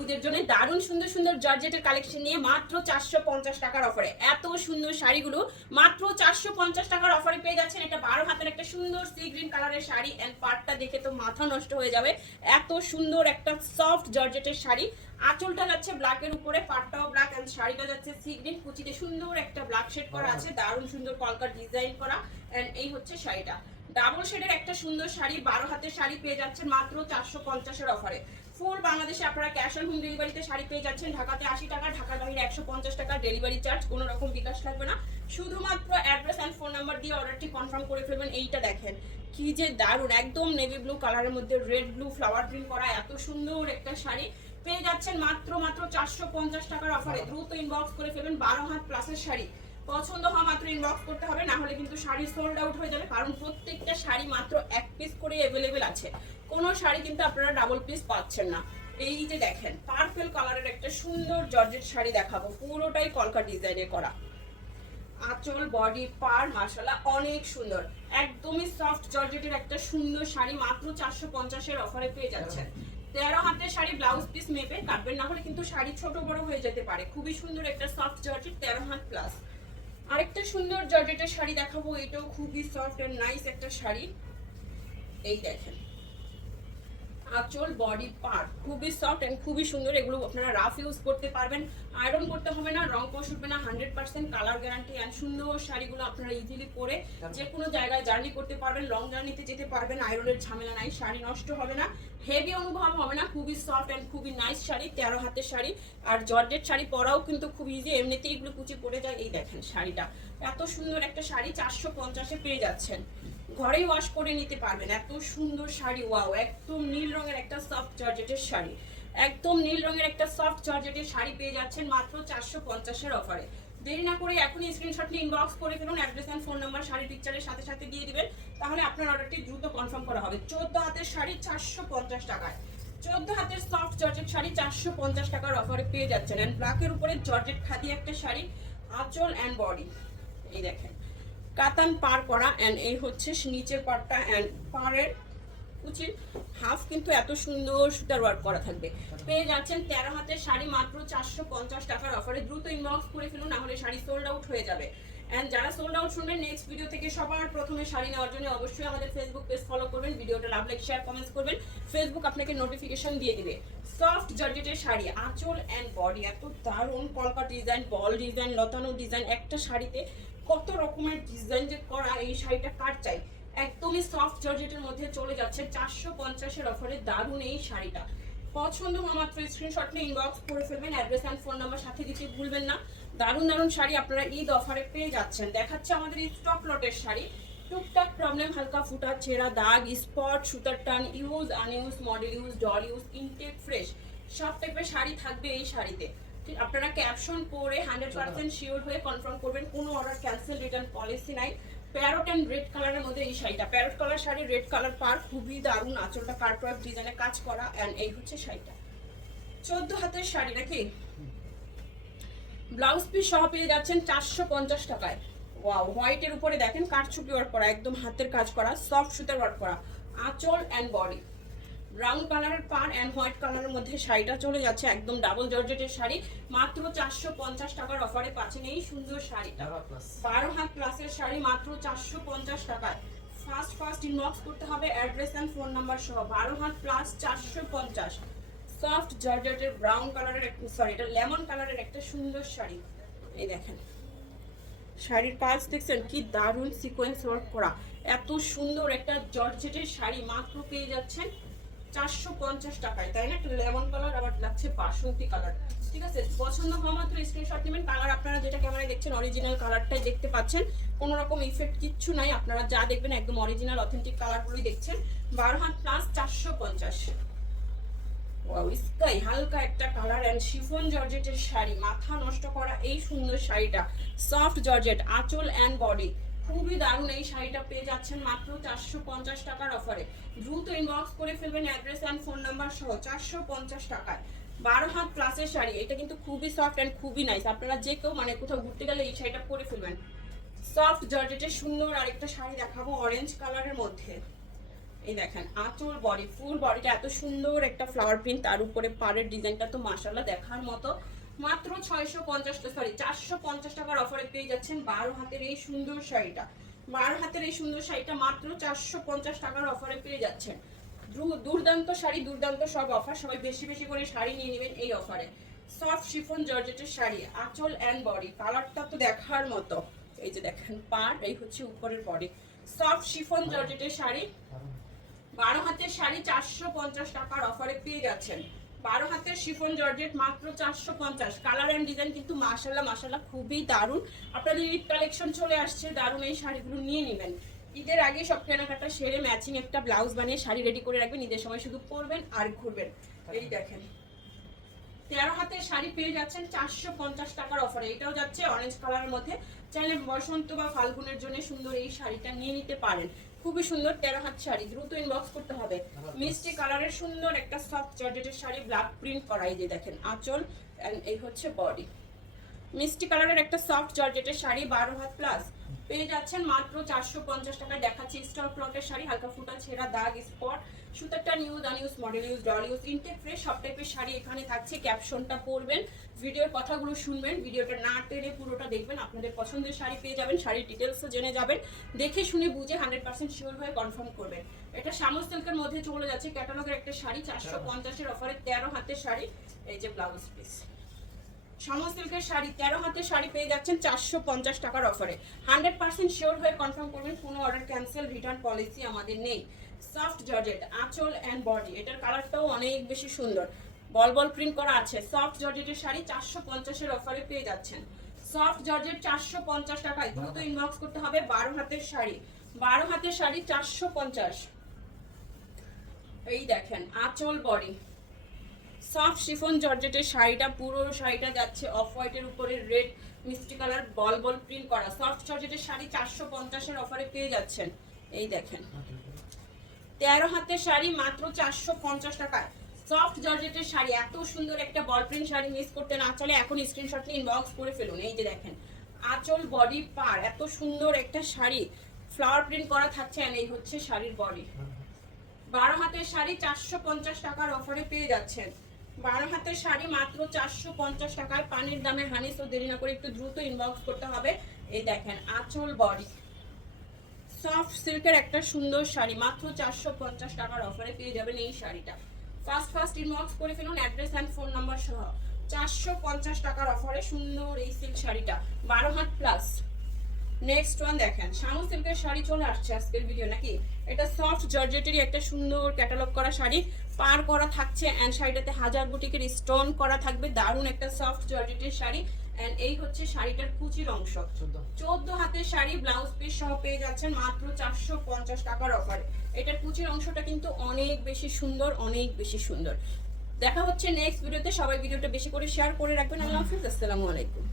আপুদের জন্য দারুণ সুন্দর সুন্দর জর্জেটের কালেকশন নিয়ে মাত্র 450 টাকার অফারে। এত সুন্দর শাড়িগুলো মাত্র 450 টাকার অফারে পেয়ে যাচ্ছেন। এটা 12 হাতের একটা সুন্দর সি গ্রিন কালারের শাড়ি, এন্ড পার্টটা দেখে তো মাথা নষ্ট হয়ে যাবে। এত সুন্দর একটা সফট জর্জেটের শাড়ি। আঁচলটা যাচ্ছে ব্ল্যাকের উপরে, পাটটাও ব্ল্যাক, এন্ড শাড়িটা যাচ্ছে সি গ্রিন, কুচিতে সুন্দর একটা ব্ল্যাক শেড করা আছে, দারুণ সুন্দর কলকার ডিজাইন করা। এন্ড এই হচ্ছে শাড়িটা, ডাবল শেডের একটা সুন্দর শাড়ি, 12 হাতের শাড়ি পেয়ে যাচ্ছেন মাত্র 450 এর অফারে। ফুল বাংলাদেশে আপনারা ক্যাশ অন হোম ডেলিভারিতে শাড়ি পেয়ে যাচ্ছেন। ঢাকাতে 80 টাকা, ঢাকার বাইরে 150 টাকা ডেলিভারি চার্জ, কোনো রকম বিকাশ লাগবে না। শুধুমাত্র অ্যাড্রেস এন্ড ফোন নাম্বার দিয়ে অর্ডারটি কনফার্ম করে ফেলবেন। এইটা দেখেন কি যে দারুণ, একদম নেভি ব্লু কালারের মধ্যে রেড ব্লু ফ্লাওয়ার প্রিন্ট করা এত সুন্দর একটা শাড়ি পেয়ে যাচ্ছেন মাত্র 450 টাকার অফারে। দ্রুত ইনবক্স করে ফেলবেন। 12 হাত প্লাসের শাড়ি, পছন্দ হওয়া মাত্র ইনবক্স করতে হবে, না হলে কিন্তু শাড়ি সোল্ড আউট হয়ে যাবে, কারণ প্রত্যেকটা শাড়ি মাত্র এক পিস করে অ্যাভেলেবেল আছে। কোনো শাড়ি কিন্তু আপনারা ডাবল পিস পাচ্ছেন না। এই যে দেখেন পার্পল কালারের একটা সুন্দর জর্জেট শাড়ি দেখাবো, পুরোটাই কলকা ডিজাইনে করা। আঁচল, বডি, পার মাশাআল্লাহ অনেক সুন্দর, একদমই সফট জর্জেটের একটা সুন্দর শাড়ি মাত্র 450 এর অফারে পেয়ে যাচ্ছেন। 13 হাতের শাড়ি, ব্লাউজ পিস মেপে কাটবেন, না হলে কিন্তু শাড়ি ছোট বড় হয়ে যেতে পারে। খুবই সুন্দর একটা সফট জর্জেট, 13 হাত প্লাস। আরেকটা সুন্দর জর্জেটের শাড়ি দেখাবো, এটাও খুবই সফট এন্ড নাইস একটা শাড়ি। এই দেখেন আঁচল, বডি পার্ট খুবই সফট এন্ড খুবই সুন্দর। এগুলো আপনারা রাফ ইউজ করতে পারবেন, আয়রন করতে হবে না, রং কষ উঠবে না, 100% কালার গ্যারান্টি। এন্ড সুন্দর শাড়িগুলো আপনারা ইজিলি পরে যে কোনো জায়গায় জার্নি করতে পারবেন, লং জার্নিতে যেতে পারবেন, আয়রনের ঝামেলা নাই, শাড়ি নষ্ট হবে না, হেভি অনুভব হবে না। খুবই সফট এন্ড খুবই নাইস শাড়ি, 13 হাতের শাড়ি। আর জর্জেট শাড়ি পরাও কিন্তু খুব ইজি, এমনিতেই এগুলো কুচি পরে যায়। এই দেখেন শাড়িটা এত সুন্দর একটা শাড়ি 450-এ পেয়ে যাচ্ছেন, ঘরেই ওয়াশ করে নিতে পারবেন। এত সুন্দর শাড়ি, ওয়াও, একদম নীল রঙের একটা সফট জর্জেটের শাড়ি, একদম নীল রঙের একটা সফট জর্জেটের শাড়ি পেয়ে যাচ্ছেন মাত্র 450 এর অফারে। দেরি না করে এখনই স্ক্রিনশট নিয়ে ইনবক্স করে ফেলুন, অ্যাড্রেস এন্ড ফোন নাম্বার শাড়ির পিকচারের সাথে সাথে দিয়ে দিবেন, তাহলে আপনার অর্ডারটি দ্রুত কনফার্ম করা হবে। 14 হাতের শাড়ি 450 টাকায়, 14 হাতের সফট জর্জেট শাড়ি 450 টাকার অফারে পেয়ে যাচ্ছেন। এন্ড ব্ল্যাকের উপরে জর্জেট খাদি একটা শাড়ি, আঁচল এন্ড বডি এই দেখেন কাতান পার করা, এন্ড এই হচ্ছে নিচের পার্টটা, এন্ড পাড়ের কুচির হাফ কিন্তু এত সুন্দর সুতার ওয়ার্ক করা থাকবে। পেয়ে যাচ্ছেন 13 হাতের শাড়ি মাত্র 450 টাকার অফারে। দ্রুত ইনবক্স করে ফেলুন, না হলে শাড়ি সোল্ড আউট হয়ে যাবে। এন্ড যারা সোল্ড আউট শুনবেন নেক্সট ভিডিও থেকে সবার প্রথমে শাড়ি নেওয়ার জন্য অবশ্যই আমাদের ফেসবুক পেজ ফলো করবেন, ভিডিওটা লাভ, লাইক, শেয়ার, কমেন্টস করবেন, ফেসবুক আপনাকে নোটিফিকেশন দিয়ে দিবে। সফট জর্জেটের শাড়ি, আঁচল এন্ড বডি এত দারুণ, কলকা ডিজাইন, বল ডিজাইন, লতানো ডিজাইন, একটা শাড়িতে কত রকমের ডিজাইন যে করা। এই শাড়িটা কার চাই, একদমই সফট জর্জেটের মধ্যে চলে যাচ্ছে 450 এর অফারে। দারুণ এই শাড়িটা, পছন্দ হওয়া মাত্র স্ক্রিনশট নিয়ে ইনবক্স করে ফেলবেন, অ্যাড্রেস এন্ড ফোন নাম্বার সাথে দিতে ভুলবেন না। দারুণ দারুণ শাড়ি আপনারা ঈদ অফারে পেয়ে যাচ্ছেন। দেখাচ্ছে আমাদের এই স্টক লটের শাড়ি, টুকটাক প্রবলেম, হালকা ফুটা, ছেঁড়া, দাগ, স্পট, সুতার টান, use unused, model use, doll use, intact, fresh, সব টাইপের শাড়ি থাকবে এই শাড়িতে। ঠিক আপনারা ক্যাপশন পরে 100% শিওর হয়ে কনফার্ম করবেন, কোনো অর্ডার ক্যান্সেল, রিটার্ন পলিসি নাই। প্যারট এন্ড রেড কালারের মধ্যে এই শাড়িটা, parrot colour sari, red colour পার, খুবই দারুণ, আঁচলটা কার্পরাইট ডিজাইনে কাজ করা, এন্ড এই হচ্ছে শাড়িটা। 14 হাতের শাড়ি নাকি, ব্লাউজ পিস সহ পেয়ে যাচ্ছেন 450 টাকায়। ওয়াও, হোয়াইটের উপরে দেখেন কাঠচুপি ওয়ার্ক করা, একদম হাতের কাজ করা, সফট সুতার ওয়ার্ক করা, আঁচল এন্ড বডি, ব্রাউন কালারের পার এন্ড হোয়াইট কালারের মধ্যে শাড়িটা চলে যাচ্ছে, একদম ডাবল জর্জেটের শাড়ি মাত্র 450 টাকার অফারে পাচ্ছেন এই সুন্দর শাড়িটা। 12 হাত প্লাসের শাড়ি মাত্র 450 টাকায়। ফার্স্ট ফার্স্ট ইনবক্স করতে হবে, অ্যাড্রেস এন্ড ফোন নাম্বার সহ। 12 হাত প্লাস 450, সফট জর্জেটের ব্রাউন কালারের, সরি এটা লেমন কালারের একটা সুন্দর শাড়ি। এই দেখেন শাড়ির পাঁচ দেখছেন কি দারুণ সিকোয়েন্স ওয়ার্ক করা, এত সুন্দর একটা জর্জেটের শাড়ি মাত্র পেয়ে যাচ্ছেন 450 টাকায়, তাই না? একটা লেমন কালার, আবার লাগছে বাসন্তী কালার। ঠিক আছে, পছন্দ হওয়া মাত্র স্ক্রিনশট নেবেন। কালার আপনারা যেটা ক্যামেরায় দেখছেন অরিজিনাল কালারটাই দেখতে পাচ্ছেন, কোনো রকম ইফেক্ট কিচ্ছু নাই, আপনারা যা দেখবেন একদম অরিজিনাল অথেন্টিক কালারগুলোই দেখছেন। 12 হাত প্লাস 450। ওয়াও, স্কাই হালকা একটা কালার এন্ড শিফন জর্জেটের শাড়ি, মাথা নষ্ট করা এই সুন্দর শাড়িটা, সফট জর্জেট, আঁচল এন্ড বডি, খুবই দারুণ এই শাড়িটা পেয়ে যাচ্ছেন মাত্র 450 টাকার অফারে। দ্রুত ইনবক্স করে ফেলবেন, অ্যাড্রেস এন্ড ফোন নাম্বার সহ। 450 টাকায় 12 হাত প্লাসের শাড়ি, এটা কিন্তু খুবই সফট এন্ড খুবই নাইস, আপনারা যে কেউ মানে কোথাও ঘুরতে গেলে এই শাড়িটা পরে ফেলবেন। সফট জর্জেটের সুন্দর আরেকটা শাড়ি দেখাবো অরেঞ্জ কালারের মধ্যে, এই দেখেন আঁচল বডি, ফুল বডিটা এত সুন্দর একটা ফ্লাওয়ার প্রিন্ট, তার উপরে পাড়ের ডিজাইনটা তো মাশাআল্লাহ দেখার মতো। মাত্র 450 টাকার অফারে পেয়ে যাচ্ছেন 12 হাতের এই সুন্দর শাড়িটা। 12 হাতের এই সুন্দর শাড়িটা মাত্র 450 টাকার অফারে পেয়ে যাচ্ছেন। দুর্দান্ত শাড়ি, দুর্দান্ত সব অফার, সবাই বেশি বেশি করে শাড়ি নিয়ে নেবেন এই অফারে। সফট শিফন জর্জেটের শাড়ি, আঁচল অ্যান্ড বডি, কালারটা তো দেখার মতো। এই যে দেখেন পাড়, এই হচ্ছে উপরের বডি। সফট শিফন জর্জেটের শাড়ি, 12 হাতের শাড়ি 450 টাকার অফারে পেয়ে যাচ্ছেন। 12 হাতের শিফন জর্জেট মাত্র 450। কালার অ্যান্ড ডিজাইন কিন্তু মাশাআল্লাহ মাশাআল্লাহ খুবই দারুণ। আপনাদের ঈদ কালেকশন চলে আসছে, দারুণ এই শাড়িগুলো নিয়ে নেবেন। ঈদের আগে সব কেনাকাটা সেরে ম্যাচিং একটা ব্লাউজ বানিয়ে শাড়ি রেডি করে রাখবেন, ঈদের সময় শুধু পরবেন আর ঘুরবেন। এই দেখেন 13 হাতের শাড়ি পেয়ে যাচ্ছেন 450 টাকার অফারে। এটাও যাচ্ছে অরেঞ্জ কালারের মধ্যে। চাইলে বসন্ত বা ফাল্গুনের জন্য সুন্দর এই শাড়িটা নিয়ে নিতে পারেন। খুবই সুন্দর 13 হাত শাড়ি, দ্রুত ইনবক্স করতে হবে। মিষ্টি কালারের সুন্দর একটা সফট জর্জেটের শাড়ি, ব্ল্যাক প্রিন্ট করা। এই যে দেখেন আঁচল এন্ড এই হচ্ছে বডি। মিষ্টি কালারের একটা সফট জর্জেটের শাড়ি 12 হাত প্লাস পেয়ে যাচ্ছেন মাত্র 450 টাকায়। দেখাচ্ছি স্টক প্লটের শাড়ি, হালকা ফুটা ছেঁড়া দাগ স্পট, সুতারটা নিউজ unused, model use, doll use, intact fresh, সব টাইপের শাড়ি এখানে থাকছে। ক্যাপশনটা পড়বেন, ভিডিওর কথাগুলো শুনবেন, ভিডিওটা না টেনে পুরোটা দেখবেন, আপনাদের পছন্দের শাড়ি পেয়ে যাবেন। শাড়ির ডিটেলসও জেনে যাবেন, দেখে শুনে বুঝে 100% শিওর হয়ে কনফার্ম করবেন। এটা শামস সিল্কের মধ্যে চলে যাচ্ছে, ক্যাটালগের একটা শাড়ি 450 এর অফারে 13 হাতের শাড়ি। এই যে ব্লাউজ পিস, শামস সিল্কের শাড়ি 13 হাতের শাড়ি পেয়ে যাচ্ছেন 450 টাকার অফারে। 100% শিওর হয়ে কনফার্ম করবেন, কোনো অর্ডার ক্যান্সেল, রিটার্ন পলিসি আমাদের নেই। সফট জর্জেট, আঁচল অ্যান্ড বডি, এটার কালারটাও অনেক বেশি সুন্দর, বল বল প্রিন্ট করা আছে। সফট জর্জেটের শাড়ি 450 এর অফারে পেয়ে যাচ্ছেন। সফট জর্জেট 450 টাকায়, দ্রুত ইনবক্স করতে হবে। 12 হাতের শাড়ি, 12 হাতের শাড়ি 450। এই দেখেন আঁচল বডি, সফট শিফন জর্জেটের শাড়িটা, পুরো শাড়িটা যাচ্ছে অফ হোয়াইটের উপরে রেড মিষ্টি কালার বল বল প্রিন্ট করা। সফট জর্জেটের শাড়ি 450 এর অফারে পেয়ে যাচ্ছেন। এই দেখেন 13 হাতের শাড়ি মাত্র 450 টাকায়। সফট জর্জেটের শাড়ি, এত সুন্দর একটা বল প্রিন্ট শাড়ি মিস করতে না চলে, এখন স্ক্রিনশট নিয়ে ইনবক্স করে ফেলুন। এই যে দেখেন আঁচল বডি পার, এত সুন্দর একটা শাড়ি ফ্লাওয়ার প্রিন্ট করা থাকছে। এই হচ্ছে শাড়ির বডি। 12 হাতের শাড়ি 450 টাকার অফারে পেয়ে যাচ্ছেন। 12 হাতের শাড়ি মাত্র 450 টাকায়। পানির দামে হানি, সো দেরি না করে একটু দ্রুত ইনবক্স করতে হবে। এই দেখেন আঁচল বডি, সফট সিল্কের একটা সুন্দর শাড়ি মাত্র 450 টাকার অফারে পেয়ে যাবেন এই শাড়িটা। ফার্স্ট ইনবক্স করে ফেলুন অ্যাড্রেস অ্যান্ড ফোন নাম্বার সহ। 450 টাকার অফারে সুন্দর এই সিল্ক শাড়িটা 12 হাত প্লাস। নেক্সট ওয়ান দেখেন, শামু সিল্কের শাড়ি চলে আসছে আজকের ভিডিও নাকি। এটা সফট জর্জেটেরই একটা সুন্দর ক্যাটালগ করা শাড়ি, পার করা থাকছে এন্ড শাড়িটাতে হাজার বুটিকের স্টোন করা থাকবে। দারুণ একটা সফট জর্জেটের শাড়ি এন্ড এই হচ্ছে শাড়িটার কুচির অংশ। 14 হাতের শাড়ি, ব্লাউজ পিস সহ পেয়ে যাচ্ছেন মাত্র 450 টাকার অফারে। এটার কুচির অংশটা কিন্তু অনেক বেশি সুন্দর, অনেক বেশি সুন্দর। দেখা হচ্ছে নেক্সট ভিডিওতে, সবাই ভিডিওটা বেশি করে শেয়ার করে রাখবেন। আল্লাহ হাফিজ, আসসালামু আলাইকুম।